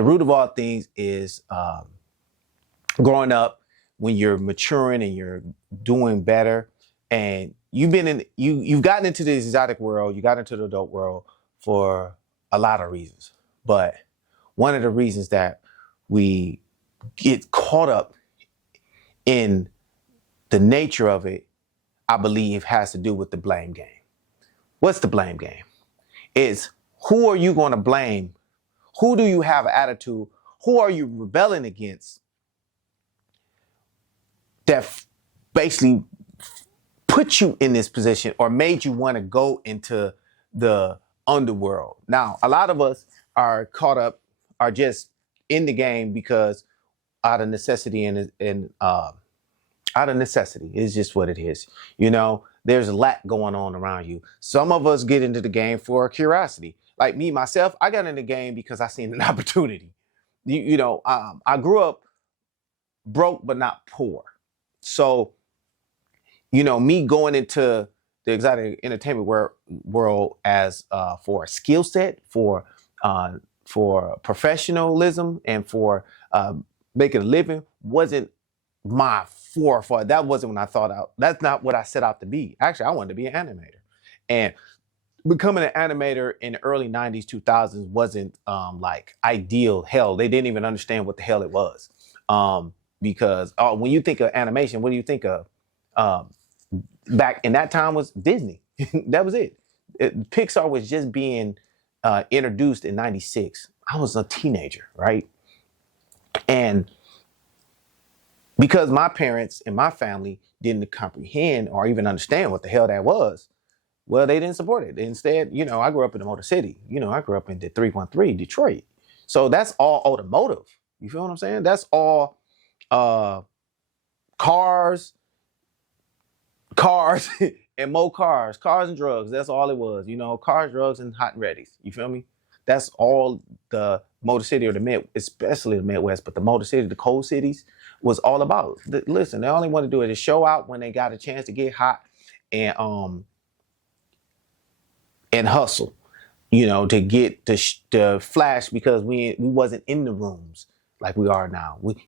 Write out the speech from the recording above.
the root of all things is growing up when you're maturing and you're doing better, and you've gotten into the exotic world, you got into the adult world for a lot of reasons. But one of the reasons that we get caught up in the nature of it, I believe, has to do with the blame game. What's the blame game? It's who are you going to blame? Who do you have an attitude? Who are you rebelling against that basically put you in this position or made you want to go into the underworld? Now, a lot of us are caught up, are just in the game because out of necessity and out of necessity. It's just what it is. You know, there's a lack going on around you. Some of us get into the game for curiosity. Like me, myself, I got in the game because I seen an opportunity. I grew up broke, but not poor. So, me going into the exotic entertainment world as for a skill set, for professionalism, and for making a living wasn't my forethought. That wasn't when I thought out. That's not what I set out to be. Actually, I wanted to be an animator, and becoming an animator in the early 90s, 2000s wasn't like ideal. Hell, they didn't even understand what the hell it was. Because when you think of animation, what do you think of? Back in that time was Disney. That was it. Pixar was just being introduced in 96. I was a teenager, right? And because my parents and my family didn't comprehend or even understand what the hell that was, well, they didn't support it. Instead, I grew up in the Motor City. I grew up in the 313, Detroit. So that's all automotive. You feel what I'm saying? That's all cars, and more cars and drugs. That's all it was. Cars, drugs, and hot and readies. You feel me? That's all the Motor City or the Mid, especially the Midwest, but the Motor City, the cold cities, was all about. Listen, they only want to do it is show out when they got a chance to get hot and hustle, to get the flash, because we wasn't in the rooms like we are now.